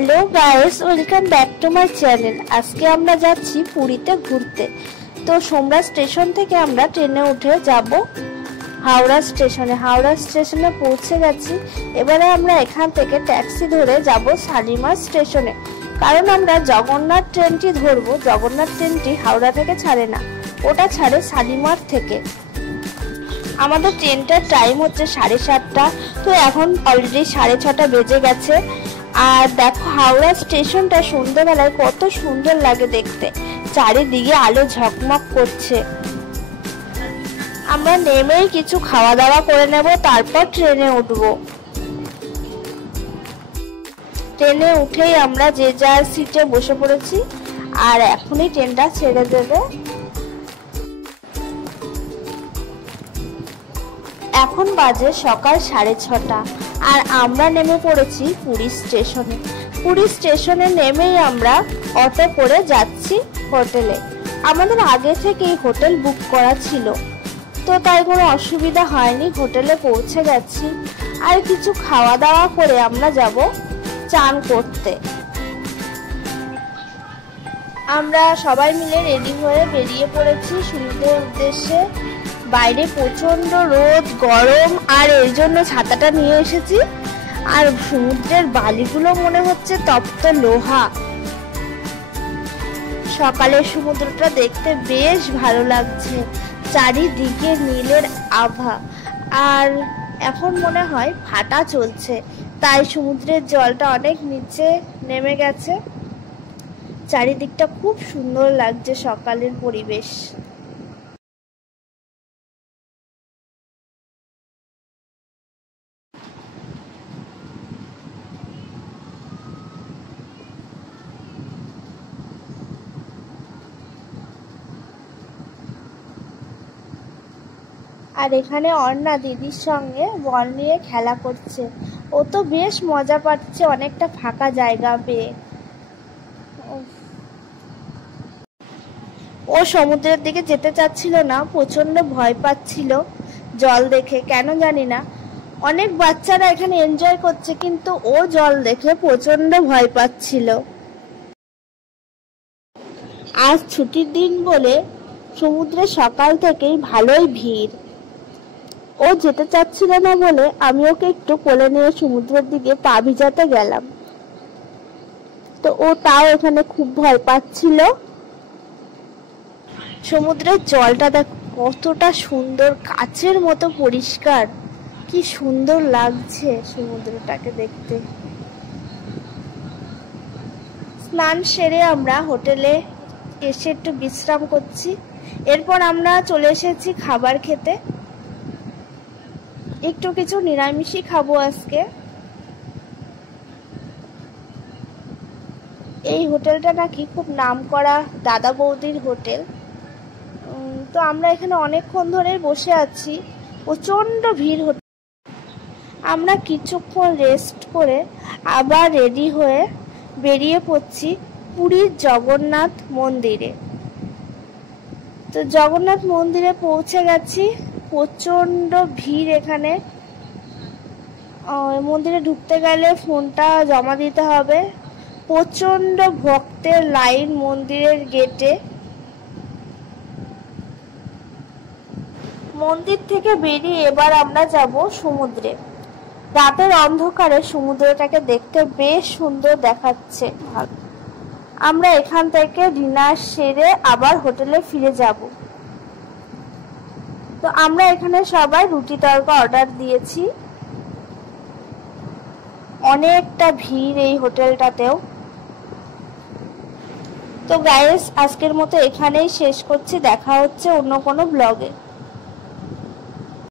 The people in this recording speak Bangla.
Hello guys, welcome back to my channel. আজকে আমরা যাচ্ছি পুরীতে ঘুরতে। তো সোমরা স্টেশন থেকে আমরা ট্রেনে উঠে যাব হাওড়া স্টেশনে। হাওড়া স্টেশনে পৌঁছে গেছি। এবারে আমরা এখান থেকে ট্যাক্সি ধরে যাব শালিমার স্টেশনে, কারণ আমরা জগন্নাথ ট্রেনটি ধরবো। জগন্নাথ ট্রেনটি হাওড়া থেকে ছাড়ে না, ওটা ছাড়ে শালিমার থেকে। আমাদের ট্রেনটার টাইম হচ্ছে 7:30। তো এখন অলরেডি 6:30 বেজে গেছে। আর দেখো হাওড়া স্টেশনটা সন্ধ্যেবেলায় কত সুন্দর লাগে দেখতে, চারিদিকে আলো ঝকমক করছে। আমরা নেমেই কিছু খাওয়া দাওয়া করে নেব, তারপর ট্রেনে উঠবো। ট্রেনে উঠেই আমরা যে যার সিটে বসে পড়েছি, আর এখনই ট্রেনটা ছেড়ে দেবে। এখন বাজে সকাল 6:30 আর আমরা নেমে পড়েছি পুরী স্টেশনে। পুরী স্টেশনে নেমেই আমরা অটো করে যাচ্ছি হোটেলে। আমাদের আগে থেকেই হোটেল বুক করা ছিল, তো তাই কোনো অসুবিধা হয়নি, হোটেলে পৌঁছে গেছি। আর কিছু খাওয়া দাওয়া করে আমরা যাব চান করতে। আমরা সবাই মিলে রেডি হয়ে বেরিয়ে পড়েছি সমুদ্রের উদ্দেশ্যে। বাইরে প্রচন্ড রোদ, গরম, আর এর জন্য ছাতাটা নিয়ে এসেছি। আর সমুদ্রের বালিগুলো মনে হচ্ছে তপ্ত লোহা। সকালের সমুদ্রটা দেখতে বেশ ভালো লাগছে, চারিদিকে নীলের আভা। আর এখন মনে হয় ভাটা চলছে, তাই সমুদ্রের জলটা অনেক নিচে নেমে গেছে। চারিদিকটা খুব সুন্দর লাগছে সকালের পরিবেশ। আর এখানে অর্ণা দিদির সঙ্গে বল নিয়ে খেলা করছে। ও তো বেশ মজা পাচ্ছে অনেকটা ফাঁকা জায়গা পেয়ে। ও সমুদ্রের দিকে যেতে চাচ্ছিল না, প্রচন্ড ভয় পাচ্ছিল জল দেখে, কেন জানি না। অনেক বাচ্চারা এখানে এনজয় করছে, কিন্তু ও জল দেখে প্রচন্ড ভয় পাচ্ছিল। আজ ছুটির দিন বলে সমুদ্রে সকাল থেকেই ভালোই ভিড়। ও যেতে চাচ্ছিল না বলে আমি ওকে একটু কোলে নিয়ে সমুদ্রের দিকে পা ভিজাতে গেলাম। তো ও তাও এখানে খুব ভয় পাচ্ছিল। সমুদ্রের জলটা দেখ কতটা সুন্দর, কাচের মতো পরিষ্কার। কি সুন্দর লাগছে সমুদ্রটাকে দেখতে। স্নান সেরে আমরা হোটেলে এসে একটু বিশ্রাম করছি। এরপর আমরা চলে এসেছি খাবার খেতে। একটু কিছু নিরামিষই খাবো আজকে। এই হোটেলটা নাকি খুব নামকরা দাদা বৌদির হোটেল। তো আমরা এখানে অনেকক্ষণ ধরে বসে আছি, প্রচন্ড ভিড়। আমরা কিছুক্ষণ রেস্ট করে আবার রেডি হয়ে বেরিয়ে পড়ছি পুরীর জগন্নাথ মন্দিরে। তো জগন্নাথ মন্দিরে পৌঁছে গেছি। প্রচন্ড ভিড় এখানে। মন্দিরে ঢুকতে গেলে ফোনটা জমা দিতে হবে। প্রচন্ড ভক্তের লাইন মন্দিরের গেটে। মন্দির থেকে বেরিয়ে এবার আমরা যাব সমুদ্রে। রাতের অন্ধকারে সমুদ্রটাকে দেখতে বেশ সুন্দর দেখাচ্ছে। আমরা এখান থেকে ডিনার সেরে আবার হোটেলে ফিরে যাব। তো আমরা এখানে সবাই রুটি তড়কা অর্ডার দিয়েছি। অনেকটা ভিড় এই হোটেলটাতেও। তো গাইস, আজকের মতো এখানেই শেষ করছি। দেখা হচ্ছে অন্য কোনো ব্লগে।